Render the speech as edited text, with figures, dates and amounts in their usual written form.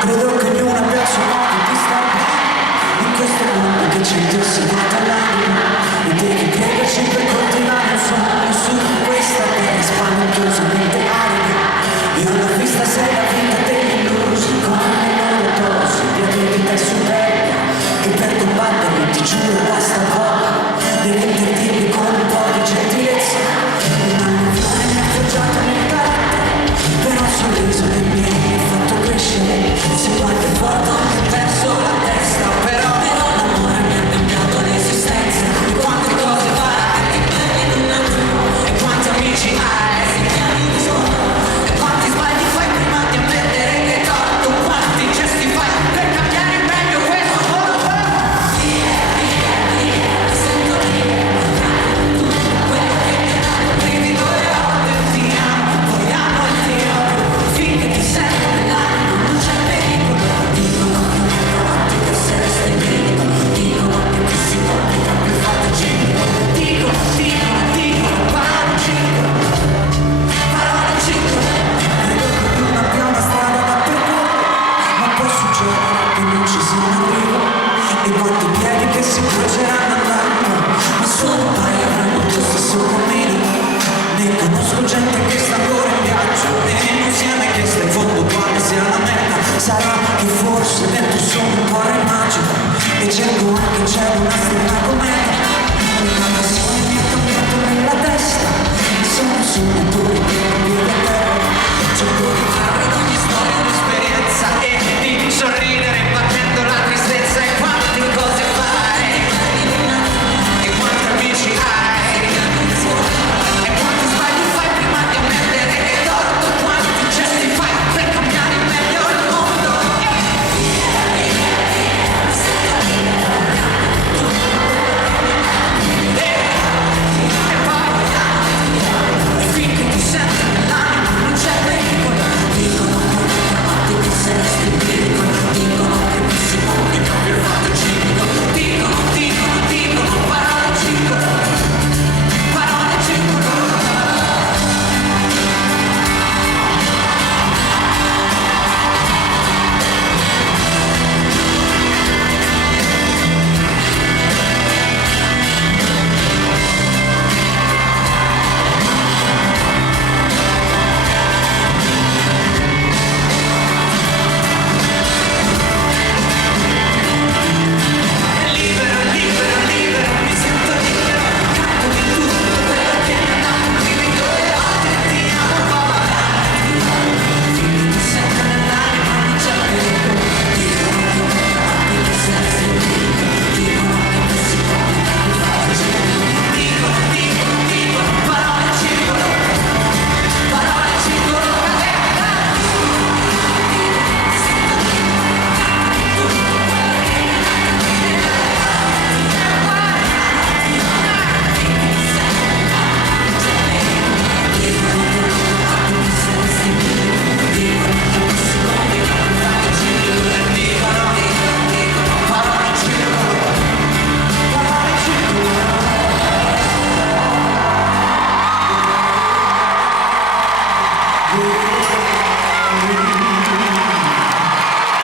Credo che ognuno abbia il suo modo di star bene in questo mondo che ci è insegnato all'anima, e devi crederci per coltivare un sogno su questa terra spaventosamente arida. Io l'ho vista se la vita degli illusi con le loro dosi di avidità e superbia, che per combattermi ti giuro basta poco, devi interdirmi con un po' di gentilezza. Una nozione mi ha forgiato nel carattere, però il sorriso del mio mi ha fatto crescere. Se qualche volta ho perso la testa, però l'amore mi ha cambiato l'esistenza. E quante cose fatte ti bevi in un attimo, e quanti amici hai, e quanti sbagli fai prima di ammettere che hai torto, quanti gesti fai per cambiare in meglio questo mondo. Via, via, via, sento via, tutto quello che mi ha dato brivido e odio, ti amo, poi amo e ti odio, finché ti sento nell'animo non c'è pericolo. Dicono che mi trovati che se resta in bilico, dicono che ti si complica più fatto cinico, dicono, parole cinque. Credo che non abbia una strada da percorrere, ma può succedere che non ci sia un arrivo, e quanti piedi che si cruzzeranno andando, ma solo un paio avranno il tuo stesso cammino. Ne conosco gente che sta ancora in viaggio e non si è mai chiesto in fondo quale sia la meta. Sarà che forse dentro sono un po' immagino, e cerco anche in cielo una strada come